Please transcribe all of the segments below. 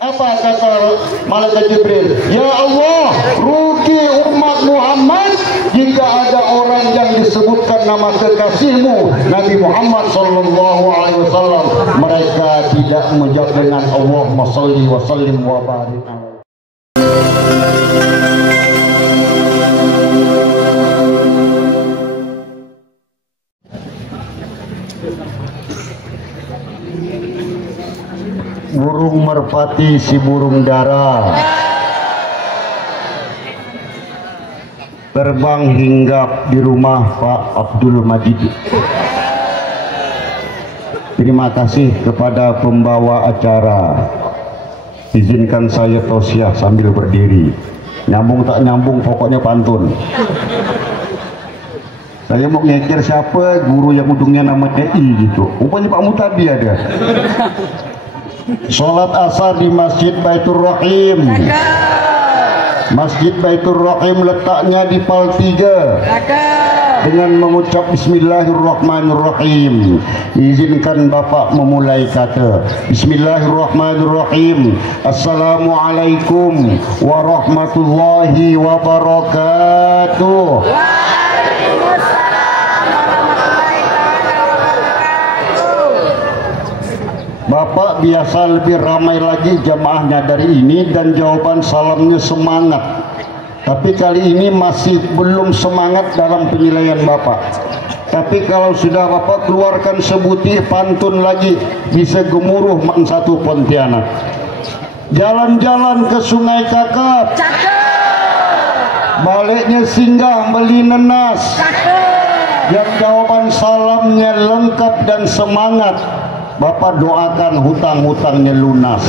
Apa kata malaikat Jibril? Ya Allah, rugi umat Muhammad jika ada orang yang disebutkan nama kekasihmu Nabi Muhammad sallallahu alaihi wasallam mereka tidak menjawab dengan Allahumma shalli wa sallim wa barik alaihi. Burung merpati si burung dara terbang hinggap di rumah Pak Abdul Majid. Terima kasih kepada pembawa acara. Izinkan saya tausiah sambil berdiri. Nyambung tak nyambung pokoknya pantun. Saya mau ngeker siapa guru yang ujungnya namanya I gitu. Rupanya Pak Mutabi ada. Sholat asar di Masjid Baitur Rahim. Masjid Baitur Rahim letaknya di Pal 3 dengan mengucap Bismillahirrahmanirrahim. Izinkan Bapak memulai kata Bismillahirrahmanirrahim. Assalamualaikum warahmatullahi wabarakatuh. Bapak biasa lebih ramai lagi jamaahnya dari ini dan jawaban salamnya semangat. Tapi kali ini masih belum semangat dalam penilaian Bapak. Tapi kalau sudah Bapak keluarkan sebutir pantun lagi bisa gemuruh mang satu Pontianak. Jalan-jalan ke Sungai Kakap. Baliknya singgah beli nenas. Yang jawaban salamnya lengkap dan semangat. Bapak doakan hutang-hutangnya lunas.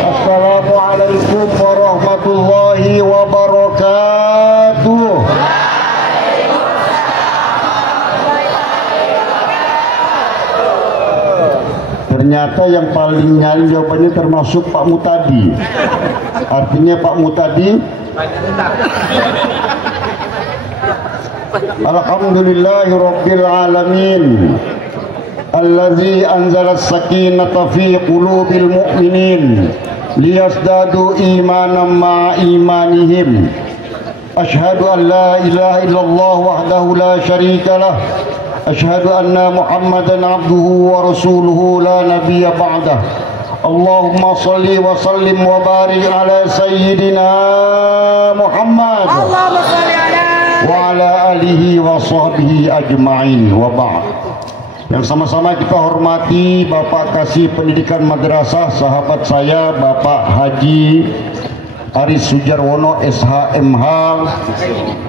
Assalamualaikum warahmatullahi wabarakatuh. Ternyata yang paling nyali jawabannya termasuk Pak Mutadi. Artinya Pak Mutadi Alhamdulillahirabbil alamin. Allazi anzala as-sakinata fi qulubil mu'minin liyazdadu imanan ma'a imanihim. Ashhadu an la ilaha illallah wahdahu la syarika lah. Ashhadu anna Muhammadan abduhu wa rasuluhu la nabiyya ba'dah. Allahumma salli wa sallim wa barik ala sayyidina Muhammad Allahumma salli ala wa ala alihi wa sahbihi ajma'in wa ba'd. Yang sama-sama kita hormati Bapak Kasih Pendidikan Madrasah, sahabat saya Bapak Haji Aris Sujarwono SHMH,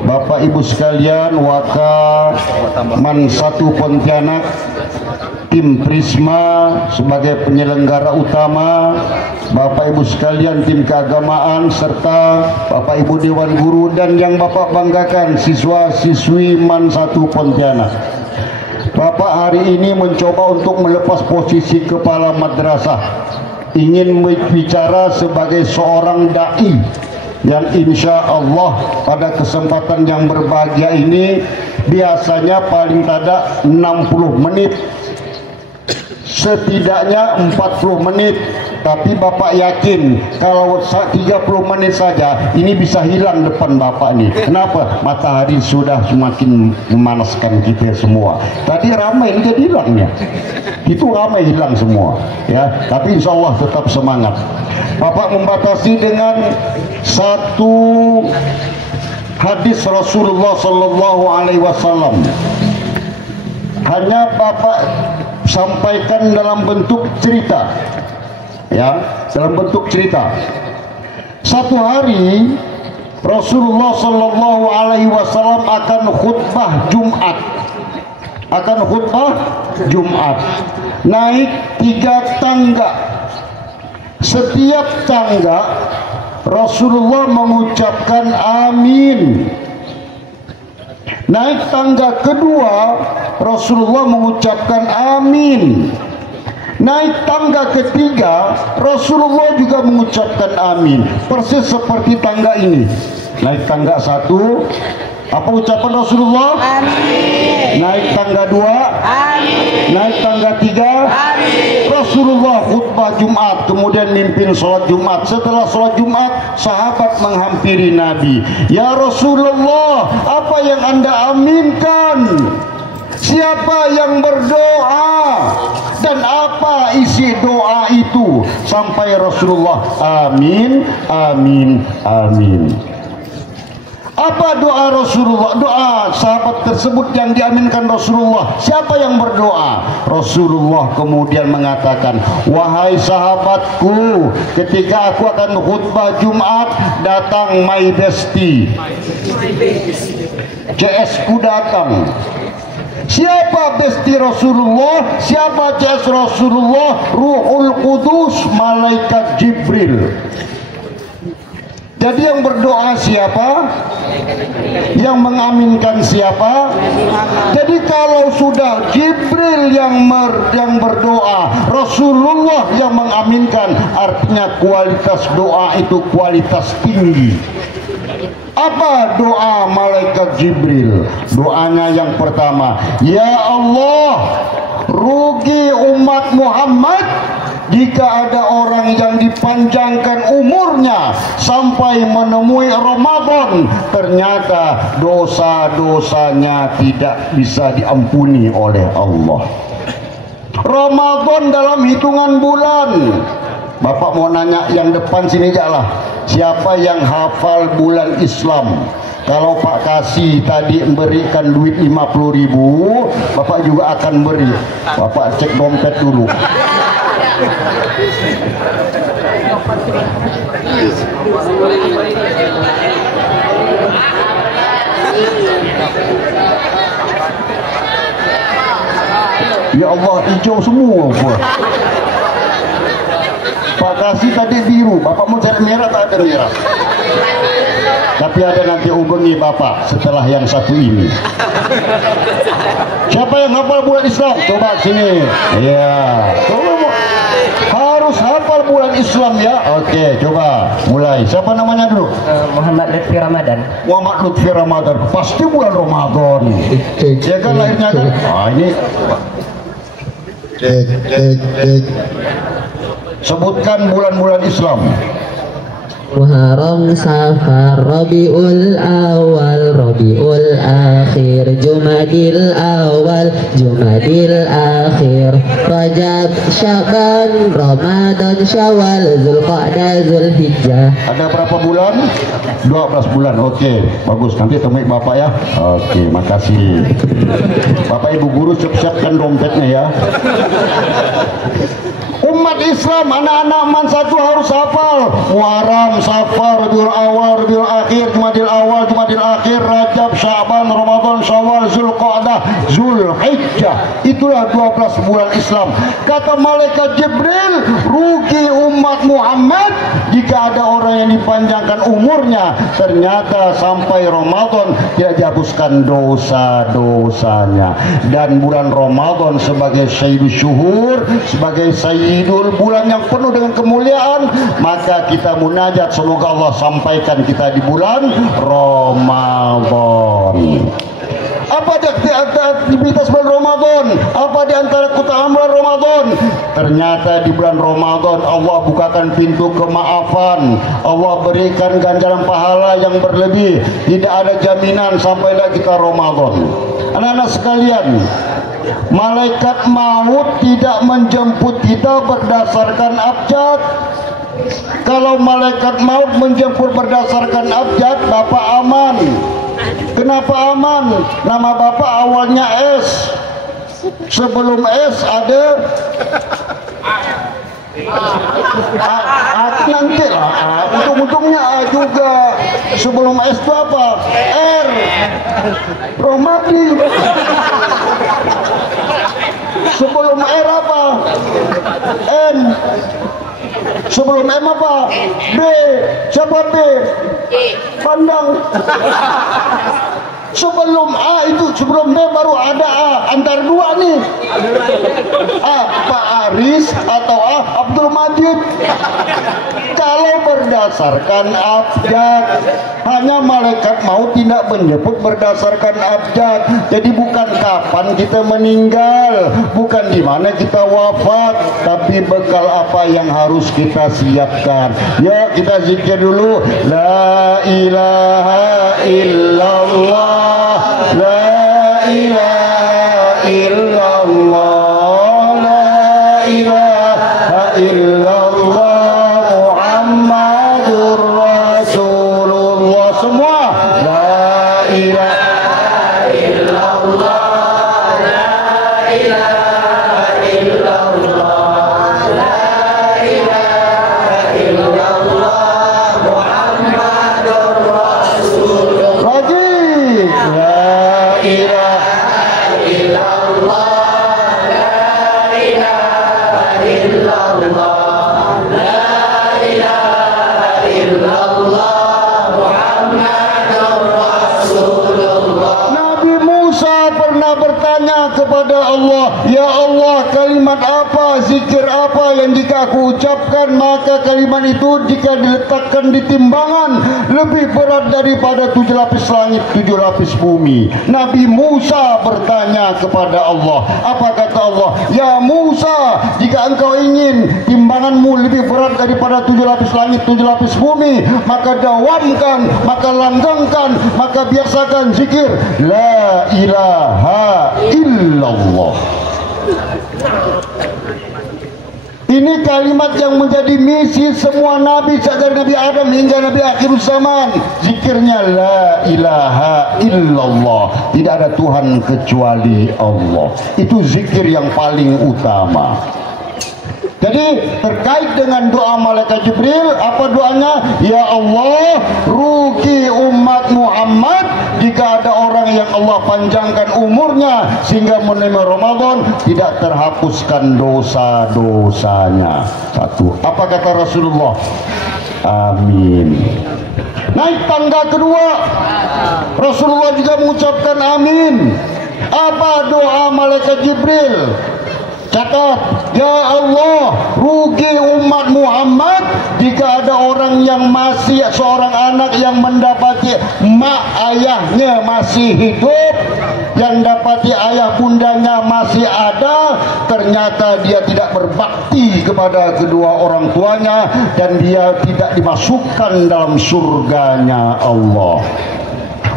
Bapak Ibu sekalian Waka Man 1 Pontianak, tim Prisma sebagai penyelenggara utama, Bapak Ibu sekalian tim keagamaan, serta Bapak Ibu Dewan Guru dan yang Bapak banggakan siswa-siswi Man 1 Pontianak. Bapak hari ini mencoba untuk melepas posisi kepala madrasah, ingin berbicara sebagai seorang da'i yang insya Allah pada kesempatan yang berbahagia ini biasanya paling tidak 60 menit, setidaknya 40 menit. Tapi Bapak yakin kalau 30 menit saja ini bisa hilang depan Bapak nih. Kenapa? Matahari sudah semakin memanaskan kita semua. Tadi ramai jadi hilangnya. Itu ramai hilang semua. Ya, tapi insya Allah tetap semangat. Bapak membatasi dengan satu hadis Rasulullah Sallallahu Alaihi Wasallam. Hanya Bapak sampaikan dalam bentuk cerita. Ya, dalam bentuk cerita. Satu hari Rasulullah Sallallahu Alaihi Wasallam akan khutbah Jumat, naik 3 tangga. Setiap tangga Rasulullah mengucapkan amin. Naik tangga kedua Rasulullah mengucapkan amin. Naik tangga ketiga Rasulullah juga mengucapkan amin. Persis seperti tangga ini. Naik tangga 1, apa ucapan Rasulullah? Amin. Naik tangga 2, amin. Naik tangga 3, amin. Rasulullah khutbah khutbah Jumat, kemudian mimpin sholat Jumat. Setelah sholat Jumat, sahabat menghampiri Nabi. Ya Rasulullah, apa yang Anda aminkan? Siapa yang berdoa dan apa isi doa itu? Sampai Rasulullah, amin, amin, amin. Apa doa Rasulullah? Doa sahabat tersebut yang diaminkan Rasulullah. Siapa yang berdoa? Rasulullah kemudian mengatakan, wahai sahabatku, ketika aku akan khutbah Jumat, datang my bestie, CS ku datang. Siapa besti Rasulullah? Siapa CS Rasulullah? Ruhul Qudus, malaikat Jibril. Jadi yang berdoa siapa? Yang mengaminkan siapa? Jadi kalau sudah Jibril yang berdoa, Rasulullah yang mengaminkan, artinya kualitas doa itu kualitas tinggi. Apa doa malaikat Jibril? Doanya yang pertama, ya Allah, rugi umat Muhammad jika ada orang yang dipanjangkan umurnya sampai menemui Ramadan, ternyata dosa-dosanya tidak bisa diampuni oleh Allah. Ramadan dalam hitungan bulan. Bapak mau nanya yang depan sini aja lah, siapa yang hafal bulan Islam? Kalau Pak Kasih tadi memberikan duit 50.000, Bapak juga akan beri. Bapak cek dompet dulu. Ya Allah, hijau semua gua. Pak Kasih tadi biru, Bapak mau cari merah tak ada merah. Tapi ada nanti hubungi Bapak setelah yang satu ini. Siapa yang hafal bulan Islam? Coba sini. Ya, coba harus hafal bulan Islam ya. Oke, coba mulai. Siapa namanya dulu? Muhammad Lutfi Ramadan. Muhammad Lutfi Ramadan. Pasti bulan Ramadan. Ya kan lahirnya kan? Ah ini. Sebutkan bulan-bulan Islam. Muharram, Safar, Rabiul Awal, Rabiul Akhir, Jumadil Awal, Jumadil Akhir, Rajab, Syaban, Ramadan, Syawal, Zulqa'dah, Zulhijjah. Ada berapa bulan? 12 bulan. Oke, bagus. Nanti temui Bapak ya. Oke, makasih. Bapak Ibu guru siap-siapkan dompetnya ya. Umat Islam, anak-anak man satu harus hafal Muharram, Safar, Rabiul Awal, Rabiul Akhir, Jumadil Awal, Jumadil Akhir, Rajab, Syaban, Ramadan, Syawal, Zulqa'dah, Zulhijjah. Itulah 12 bulan Islam. Kata malaikat Jibril, rugi umat Muhammad jika ada orang yang dipanjangkan umurnya, ternyata sampai Ramadan tidak dihapuskan dosa-dosanya. Dan bulan Ramadan sebagai Sayyidul Syuhur, sebagai Sayyidul bulan yang penuh dengan kemuliaan, maka kita munajat semoga Allah sampaikan kita di bulan Ramadan. Apa aktivitas bulan Ramadan? Apa di antara keutamaan bulan Ramadan? Ternyata di bulan Ramadan Allah bukakan pintu kemaafan, Allah berikan ganjaran pahala yang berlebih. Tidak ada jaminan sampailah kita Ramadan. Anak-anak sekalian, malaikat maut tidak menjemput kita berdasarkan abjad. Kalau malaikat maut menjemput berdasarkan abjad, Bapak aman. Kenapa aman? Nama Bapak awalnya S. Sebelum S ada nanti lah. Untung-untungnya A juga. Sebelum S itu apa? R. Romadi. Sebelum R apa? N. Sebelum M apa? B. Siapa B? Pandang. Sebelum A itu, sebelum B baru ada A. Antar dua nih. A. Pak Aris atau A. Abdul Majid. Kalau berdasarkan abjad, Hanya malaikat maut tidak menyebut berdasarkan abjad. Jadi bukan kapan kita meninggal, bukan di mana kita wafat, tapi bekal apa yang harus kita siapkan. Ya, kita zikir dulu. La ilaha illallah, la ilaha illallah, la ilaha illallah, Muhammadur Rasulullah. Semua la ilaha illallah, la ilaha illallah, la ilaha illallah, Muhammadur Rasulullah. Lagi la ilaha illallah, la ilaha illallah, la ilaha illallah, Muhammadur Rasulullah. Nabi Musa pernah bertanya kepada Allah, ya Allah, kalimat apa, zikir apa yang jika aku ucapkan maka kalimat itu jika diletakkan di timbangan lebih berat daripada 7 lapis langit, 7 lapis bumi. Nabi Musa bertanya kepada Allah. Apa kata Allah? Ya Musa, jika engkau ingin timbanganmu lebih berat daripada 7 lapis langit, 7 lapis bumi, maka dawamkan, maka langgengkan, maka biasakan zikir la ilaha illallah. Ini kalimat yang menjadi misi semua nabi sejak dari Nabi Adam hingga Nabi akhir zaman. Zikirnya la ilaha illallah. Tidak ada Tuhan kecuali Allah. Itu zikir yang paling utama. Jadi terkait dengan doa malaikat Jibril, apa doanya? Ya Allah, rugi umat Muhammad jika ada orang yang Allah panjangkan umurnya sehingga menerima Ramadan tidak terhapuskan dosa-dosanya. Satu. Apa kata Rasulullah? Amin. Naik tangga kedua, Rasulullah juga mengucapkan amin. Apa doa malaikat Jibril? Catat, ya Allah, rugi umat Muhammad jika ada orang yang masih, seorang anak yang mendapati mak ayahnya masih hidup, yang dapati ayah bundanya masih ada, ternyata dia tidak berbakti kepada kedua orang tuanya dan dia tidak dimasukkan dalam surganya Allah.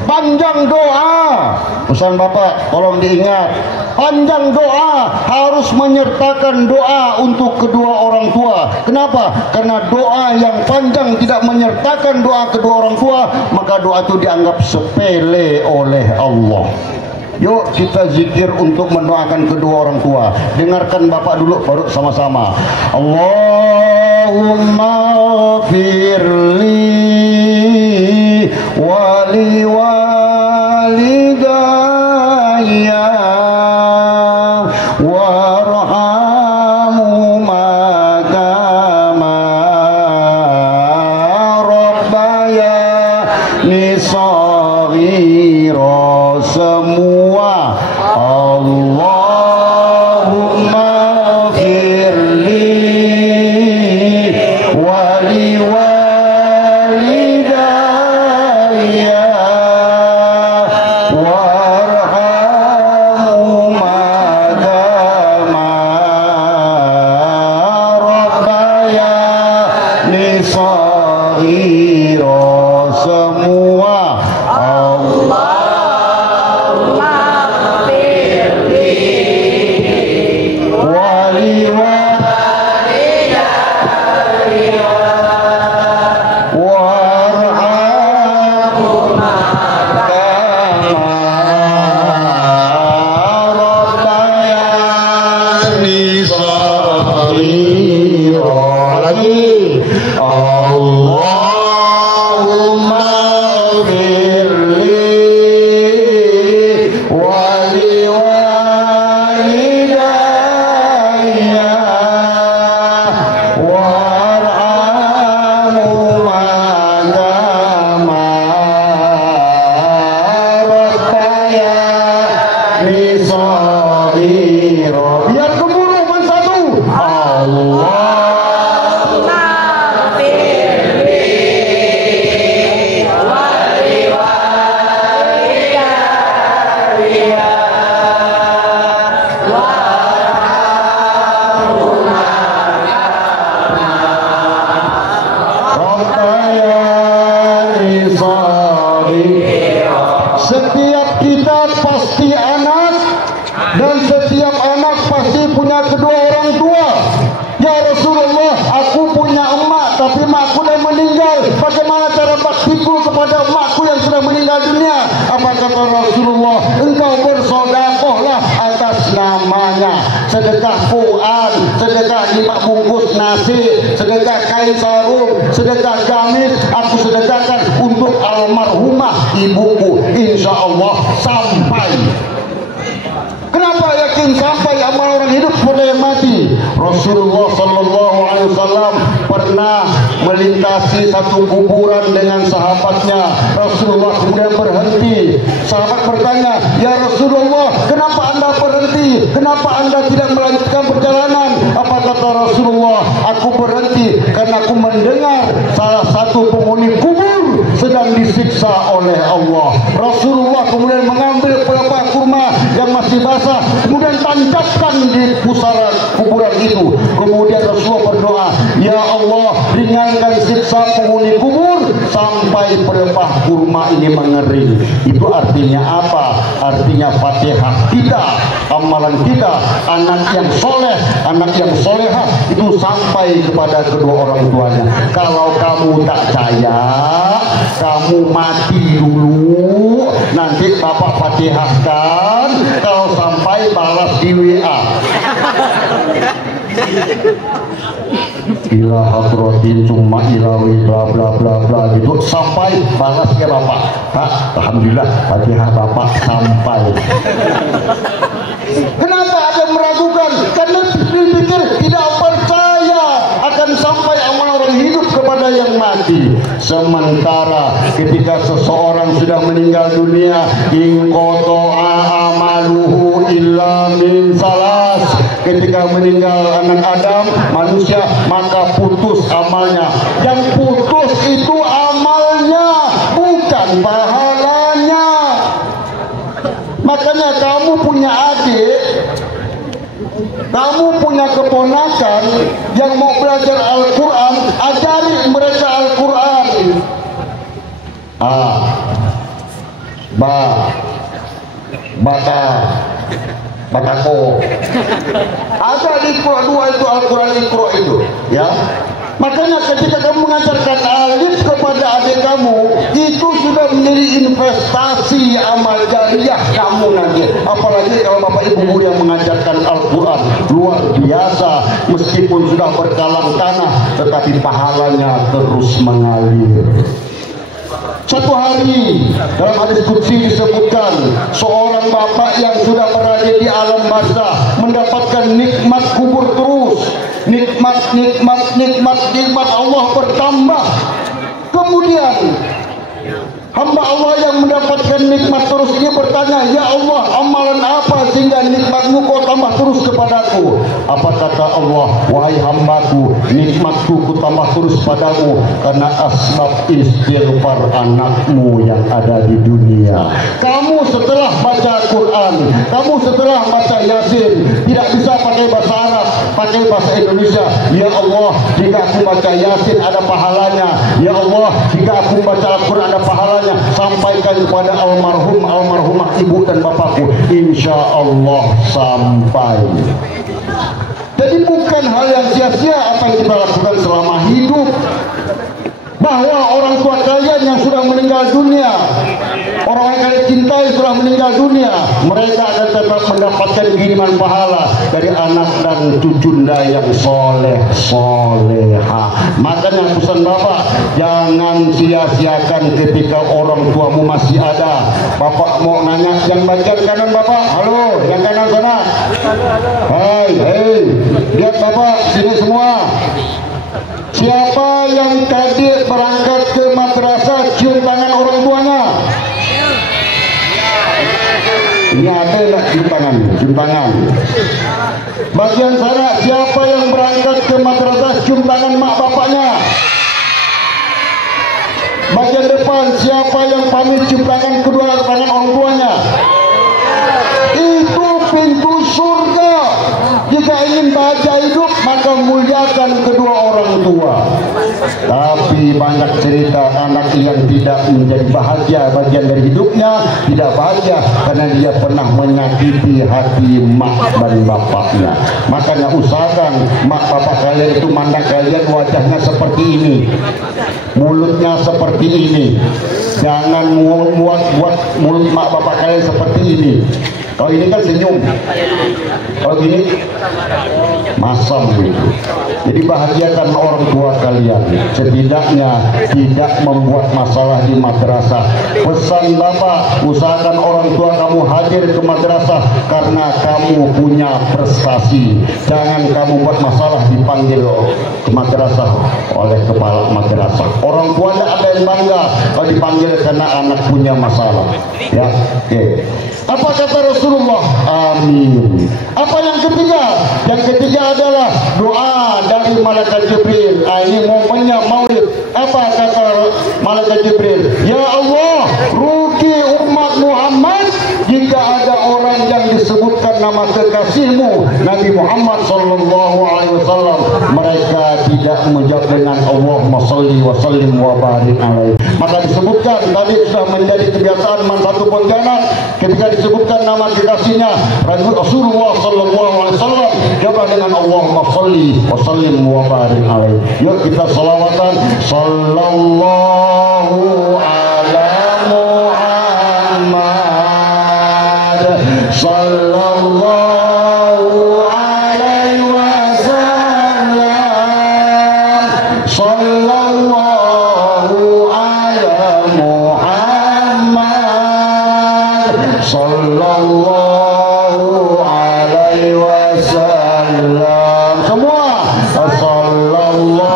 Panjang doa, pesan Bapak tolong diingat, panjang doa harus menyertakan doa untuk kedua orang tua. Kenapa? Karena doa yang panjang tidak menyertakan doa kedua orang tua, maka doa itu dianggap sepele oleh Allah. Yuk kita zikir untuk mendoakan kedua orang tua. Dengarkan Bapak dulu baru sama-sama. Allahumma firli wali walidayya warhamhuma kama rabbayani shaghira. Semua Allahumma firli wali walidayya warhamhuma kama rabbayani shaghira. Semua biar gemuruh bersatu. Allahumma firli tapi makku dah meninggal. Bagaimana cara baktiku kepada makku yang sudah meninggal dunia? Apa kata Rasulullah? Engkau bersedekahlah atas namanya. Sedekah Quran, sedekah 5 bungkus nasi, sedekah kain sarung, sedekah gamis. Aku sedekahkan untuk almarhumah ibuku. Insya Allah sampai. Kenapa yakin sampai amal orang hidup pada yang mati? Rasulullah sallallahu alaihi wasallam pernah melintasi satu kuburan dengan sahabatnya. Rasulullah kemudian berhenti. Sahabat bertanya, "Ya Rasulullah, kenapa Anda berhenti? Kenapa Anda tidak melanjutkan perjalanan?" Apa kata Rasulullah? "Aku berhenti karena aku mendengar salah satu penghuni kubur sedang disiksa oleh Allah." Rasulullah kemudian mengambil pelepah kurma yang masih basah, kemudian tancapkan di pusaran kuburan itu. Kemudian Rasulullah berdoa, "Ya Allah, ringankan siksa penghuni kubur sampai pelepah kurma ini mengering." Itu artinya apa? Artinya Fatihah kita, amalan kita, anak yang soleh, anak yang solehah itu sampai kepada kedua orang tuanya. Kalau kamu tak percaya, kamu mati dulu, nanti Bapak Fatihahkan. Kalau sampai balas di WA. Ila hadratin summa ilawi bla bla bla bla gitu sampai balas ya Bapak. Alhamdulillah Fatihah Bapak sampai. Kenapa ada meragukan? Karena dipikir tidak percaya akan sampai amal orang hidup kepada yang mati. Sementara ketika seseorang sudah meninggal dunia, in qata'a amaluhu illa min salas. Ketika meninggal anak Adam, manusia, maka putus amalnya. Yang putus itu amalnya, bukan pahalanya. Makanya kamu punya adik, kamu punya keponakan yang mau belajar Al-Quran, ajari mereka Al-Quran. A, ba, bata, batako. Ada di Iqra 2 itu Al-Quran Iqra itu, ya. Makanya ketika kamu mengajarkan alif kepada adik kamu, itu sudah menjadi investasi amal jariah kamu nanti. Apalagi kalau Bapak Ibu guru yang mengajarkan Al-Quran, luar biasa. Meskipun sudah berkalang tanah, tetapi pahalanya terus mengalir. Satu hari dalam hadis qudsi disebutkan, seorang bapak yang sudah berada di alam barzah mendapatkan nikmat kubur terus, nikmat Allah bertambah. Kemudian hamba Allah yang mendapatkan nikmat terus ini bertanya, "Ya Allah, amalan apa sehingga nikmatmu kau tambah terus kepadaku?" Apa kata Allah? "Wahai hambaku, nikmatku ku tambah terus padamu karena asbab istighfar anakmu yang ada di dunia." Kamu setelah baca Quran, kamu setelah baca Yasin, tidak bisa pakai bahasa Arab, pakai bahasa Indonesia. "Ya Allah, jika aku baca Yasin ada pahalanya. Ya Allah, jika aku baca Al-Quran ada pahalanya." Sampaikan kepada almarhum, almarhumah ibu dan bapakku, insya Allah sampai. Jadi bukan hal yang sia-sia apa yang kita lakukan selama hidup. Bahwa orang tua kalian yang sudah meninggal dunia, orang yang kalian cintai sudah meninggal dunia, mereka akan tetap mendapatkan kiriman pahala dari anak dan cucunda yang soleh soleha. Makanya pesan Bapak, jangan sia-siakan ketika orang tuamu masih ada. Bapak mau nanya yang bagian kanan Bapak, halo, yang kanan sana. Hai, lihat Bapak, sini semua. Siapa yang tadi berangkat ke madrasah cium tangan orang tuanya? Ini ada nak cium tangan. Bagian sana, siapa yang berangkat ke madrasah cium tangan mak bapaknya? Bagian depan, siapa yang pamit cium tangan kedua tangan orang tuanya? Itu pintu surga. Jika Jika ingin bahagia hidup, maka muliakan kedua orang tua. Tapi banyak cerita anak yang tidak menjadi bahagia bagian dari hidupnya, tidak bahagia karena dia pernah menyakiti hati mak dan bapaknya. Makanya usahakan mak bapak kalian itu mandang kalian wajahnya seperti ini, mulutnya seperti ini. Jangan buat mulut mak bapak kalian seperti ini. Kalau ini kan senyum, kalau gini masam gitu. Jadi bahagiakan orang tua kalian, setidaknya tidak membuat masalah di madrasah. Pesan bapak, usahakan orang tua kamu hadir ke madrasah karena kamu punya prestasi. Jangan kamu buat masalah dipanggil ke madrasah oleh kepala madrasah. Orang tua tidak ada yang bangga kalau dipanggil karena anak punya masalah. Ya, oke. Apa kata Rasulullah? Amin. Apa yang ketiga? Yang ketiga adalah doa dari malaikat Jibril. Ini momennya maulid. Apa kata malaikat Jibril? Ya Allah, rugi umat Muhammad jika ada orang yang disebutkan nama kekasihmu Nabi Muhammad sallallahu alaihi wasallam, mereka tidak menjawab dengan Allahumma sholli wa sallim wa barik alaihi. Maka disebutkan tadi sudah menjadi kebiasaan satu penggalan ketika disebutkan nama kekasihnya Rasulullah sallallahu alaihi wasallam, jawab dengan Allahumma sholli wa sallim wa barik alaihi. Yuk kita selawatan sallallahu ala Muhammad sallallahu alaihi wasallam, sallallahu ala Muhammad sallallahu alaihi wasallam. Semua sallallahu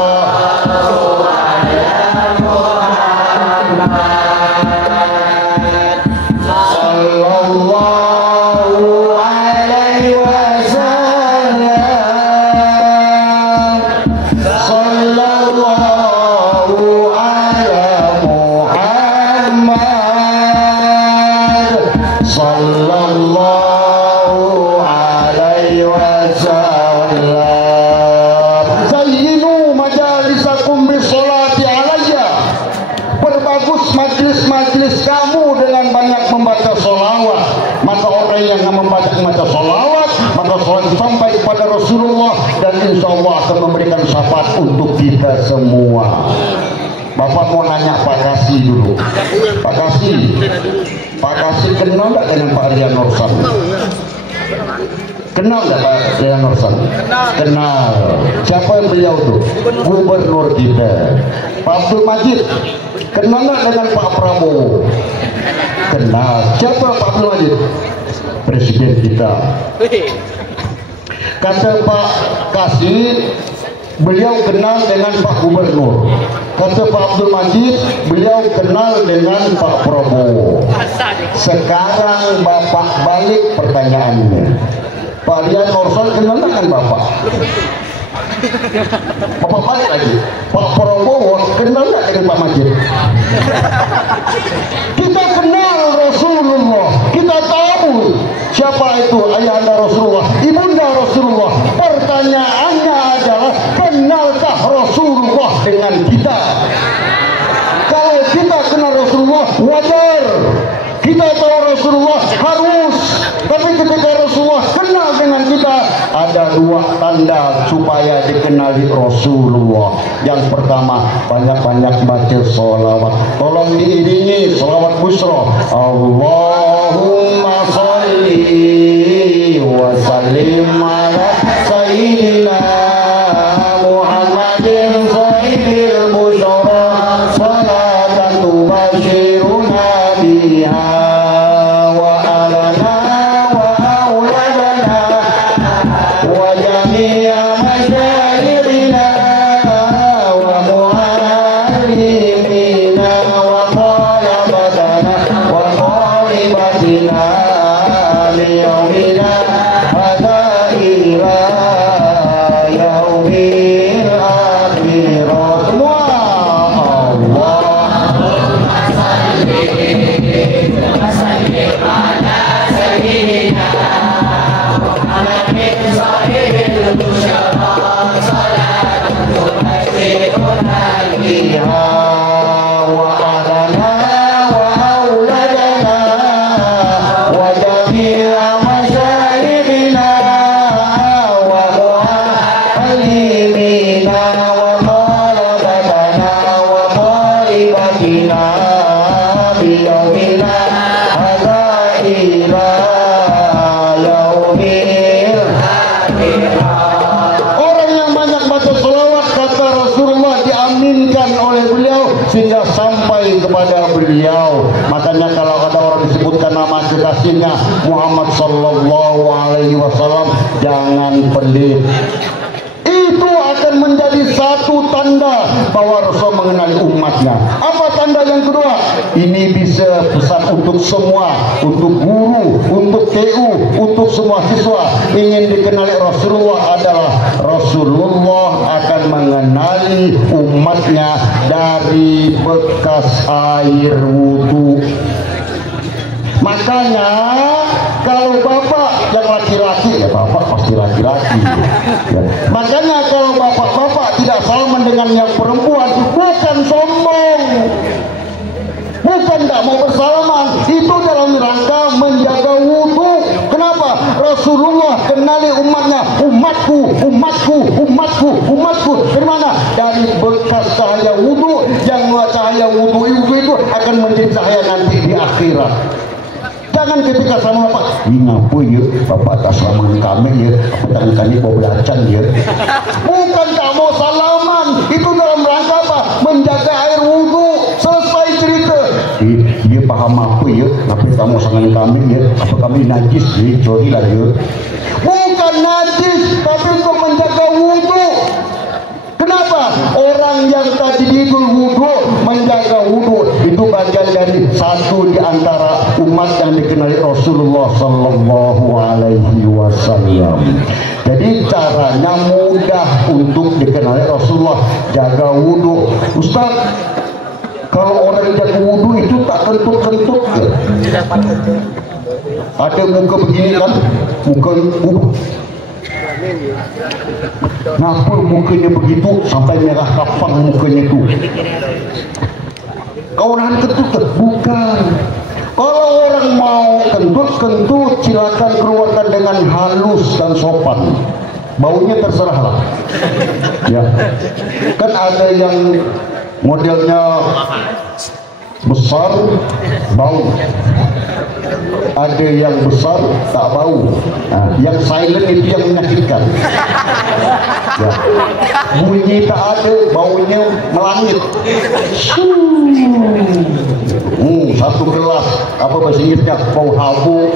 majlis kamu dengan banyak membaca sholawat. Maka orang yang membaca sholawat, maka sholawat sampai kepada Rasulullah dan insya Allah akan memberikan syafaat untuk kita semua. Bapak mau nanya Pak Kasih dulu. Pak Kasih kenal nggak dengan Pak Rian Norsan? Kenal nggak Pak Rian Norsan? Kenal. Siapa yang beliau tuh? Gubernur kita. Pak Abdul Majid kenal nggak dengan Pak Prabowo? Kenal. Siapa Pak Abdul Majid? Presiden kita. Kata Pak Kasih, beliau kenal dengan Pak Gubernur. Kata Pak Abdul Majid, beliau kenal dengan Pak Prabowo. Sekarang Bapak balik pertanyaannya. Pak Rian Norsan kenal dengan Bapak? Bapak balik lagi. Pak Prabowo kenal nggak dengan Pak Majid? Kita kenal Rasulullah. Kita tahu siapa itu ayahanda Rasulullah, ibunda Rasulullah. Pertanyaannya adalah, kenalkah Rasulullah dengan kita? Kalau kita kenal Rasulullah, wajar. Kita tahu Rasulullah, harus. Tapi ketika Rasulullah kenal dengan kita, ada dua tanda supaya dikenali Rasulullah. Yang pertama, banyak-banyak baca sholawat. Tolong diiringi sholawat busra. Allahumma sholli wa sallim ala sayyidina Muhammadin sayyidil busra, salatan tubashiruna biha wa alana wa auladana wa jami'a masyairina wa mu'allimina wa talabatana wa talibatina liyaumina hadha ila yaumil akhirah. Semua fiha wa ahlana wa auladana wa jami'a masyayikhina wa mu'allimina wa talabatana wa talibatina biyaumina hadza ila yaumil orang yang banyak baca selawat kata Rasulullah diaminkan oleh beliau sehingga sampai kepada beliau. Makanya kalau ada orang disebutkan nama kekasihnya Muhammad sallallahu alaihi wasallam, jangan pelit. Itu akan menjadi satu tanda bahwa Rasul mengenali umatnya. Apa tanda yang kedua? Ini bisa pesan untuk semua, untuk guru, untuk TU, untuk semua siswa. Ingin dikenali Rasulullah adalah Rasulullah akan mengenali umatnya dari bekas air wudhu. Makanya kalau bapak yang laki-laki, ya bapak pasti laki-laki ya. Makanya kalau bapak-bapak tidak salaman dengan yang perempuan, bukan sombong, bukan tidak mau bersalaman, itu dalam rangka menjaga wudhu. Kenapa? Rasulullah kenali umatnya, umatku, umatku, umatku, umatku. Dari mana? Dari bekas cahaya wudhu, yang cahaya wudhu itu akan menjadi cahaya nanti di akhirat. Jangan ketika sama bapak, ini ngapa ya, bapak tak salaman kami ya, apa tadi mau belacan ya. Bukan tak mau salaman, itu dalam rangka apa? Menjaga air wudhu. Selesai cerita. Dia paham apa ya, tapi kamu salaman kami ya, apa kami najis ya, sorry lah ya. Bukan najis, tapi untuk menjaga wudhu. Kenapa? Orang yang tajdidul wudhu, menjaga wudhu, itu bagian dari satu di antara umat yang dikenali Rasulullah sallallahu alaihi wasallam. Jadi caranya mudah untuk dikenali Rasulullah, jaga wudhu. Ustaz, kalau orang jaga wudhu itu tak kentut-kentut ya? Ada muka begini kan, muka ngapa mukanya begitu sampai merah kapang mukanya itu? Kau orang kentut? Bukan. Kalau orang mau kentut, silakan keluarkan dengan halus dan sopan. Baunya terserahlah. Ya, kan ada yang modelnya besar bau, ada yang besar tak bau. Nah, yang silent itu yang menyakitkan ya. Bunyi tak ada, baunya melangit. Satu gelas apa bahasa Inggrisnya, bau habu.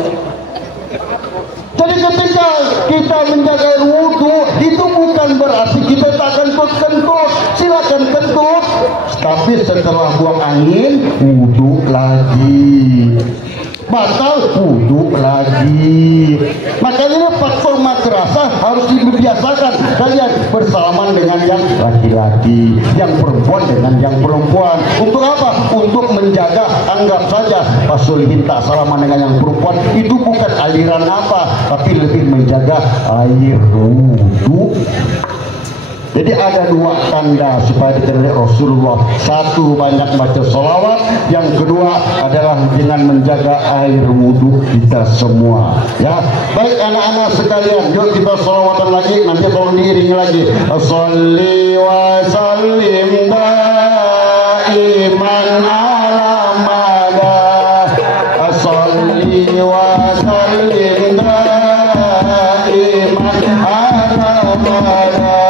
Jadi ketika kita menjaga wudhu, itu bukan berarti kita tak kentut-kentut. Silakan kentut, tapi setelah buang angin, wudhu lagi. Batal, wudhu lagi. Makanya faktor madrasah harus dibiasakan. Kalian bersalaman dengan yang laki-laki, yang perempuan dengan yang perempuan. Untuk apa? Untuk menjaga, anggap saja Pak Solihin tak salaman dengan yang perempuan, itu bukan aliran apa, tapi lebih menjaga air wudhu. Jadi ada dua tanda supaya dikenali Rasulullah. Satu, banyak baca sholawat. Yang kedua adalah dengan menjaga air wudhu kita semua. Ya, baik anak-anak sekalian, yuk kita sholawatan lagi. Nanti tolong diiringi lagi. Sholli wa sallim daiman ala mada. Sholli wa sallim daiman ala mada.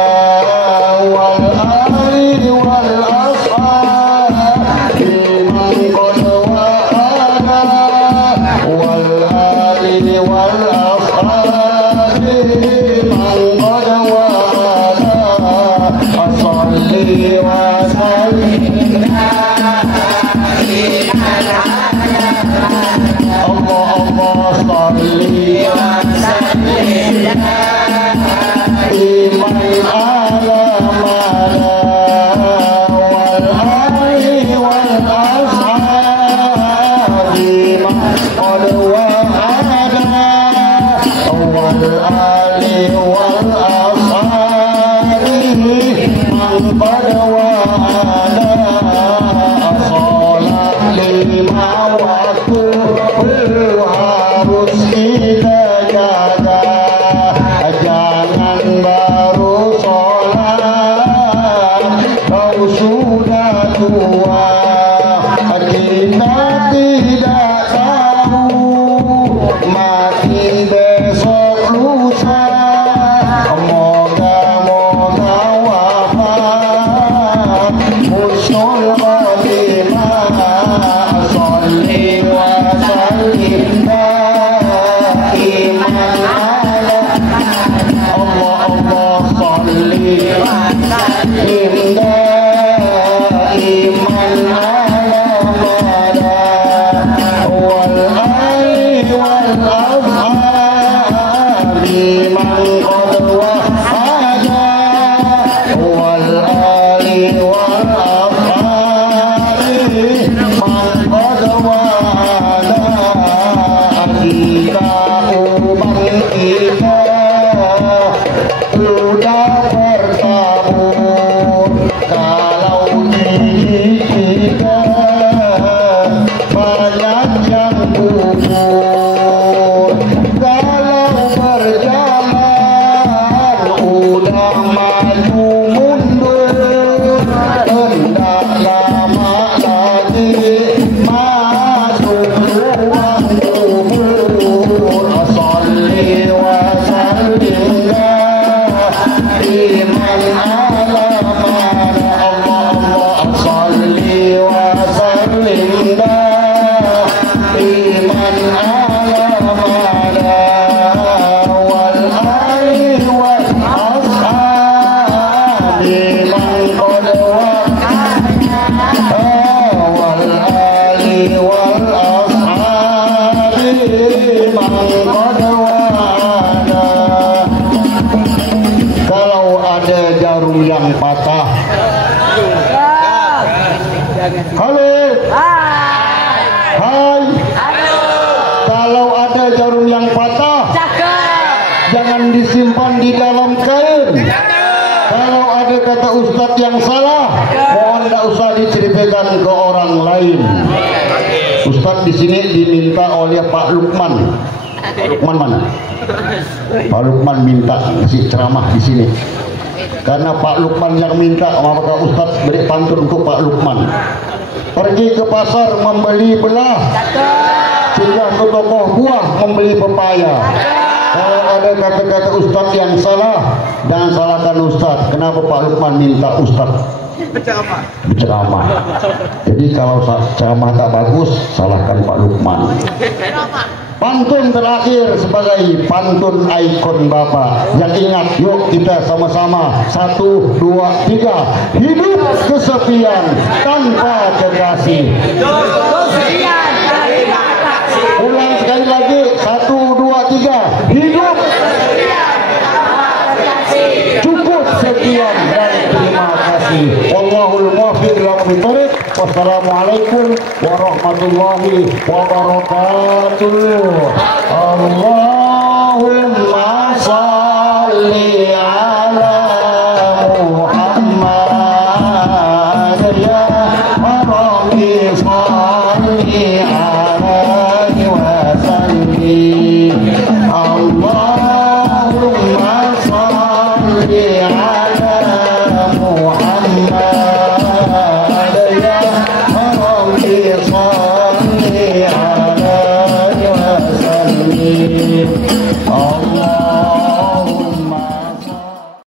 Pada tua, kita tidak tahu mati besok lusa. Moga-moga wafat husnul khotimah. Sholli wa sallim daiman ala Allah, Allah sholli wa sallim daiman ala mada wal ali wal ashabi man qad wahada wal ali wal ashabi man qad wahada. Kita umat kita sudah bertabur, kalau gigi kita banyak yang gugur. Kalau berjalan udah maju mundur, hendak lama lagi masuk ruang kubur. Sholli wa sallim daiman ala mada Allah, Allah sholli wa sallim daiman ala mada wal ali wal ashabi man qad wahada wal ali wal ashabi man qad wahada. Kalau ada jarum yang patah, halo, hai, kalau ada jarum yang patah, jangan disimpan di dalam kain. Kalau ada kata ustadz yang salah, mohon tidak usah diceritakan ke orang lain. Ustadz di sini diminta oleh Pak Lukman. Lukman mana? Pak Lukman minta kasih ceramah di sini. Karena Pak Lukman yang minta, maka Ustadz beri pantun untuk Pak Lukman. Pergi ke pasar membeli belah, singgah ke toko buah membeli pepaya. Kalau ada kata-kata Ustadz yang salah, jangan salahkan Ustadz. Kenapa Pak Lukman minta Ustadz berceramah? Jadi kalau ceramah tak bagus, salahkan Pak Lukman. Pantun terakhir sebagai pantun ikon Bapak. Yang ingat, yuk kita sama-sama 1, 2, 3. Hidup kesepian tanpa kekasih. Ulang sekali lagi, 1, 2, 3. Hidup cukup sekian dan terima kasih. Wallahul muwaffiq ila aqwamit thoriq. Wassalamualaikum warahmatullahi wabarakatuh. Allahumma shalli ala Muhammad ya Rabbi shalli alaihi wa sallim. Allahumma shalli ala Muhammad ya Rabbi shalli alaihi wa sallim.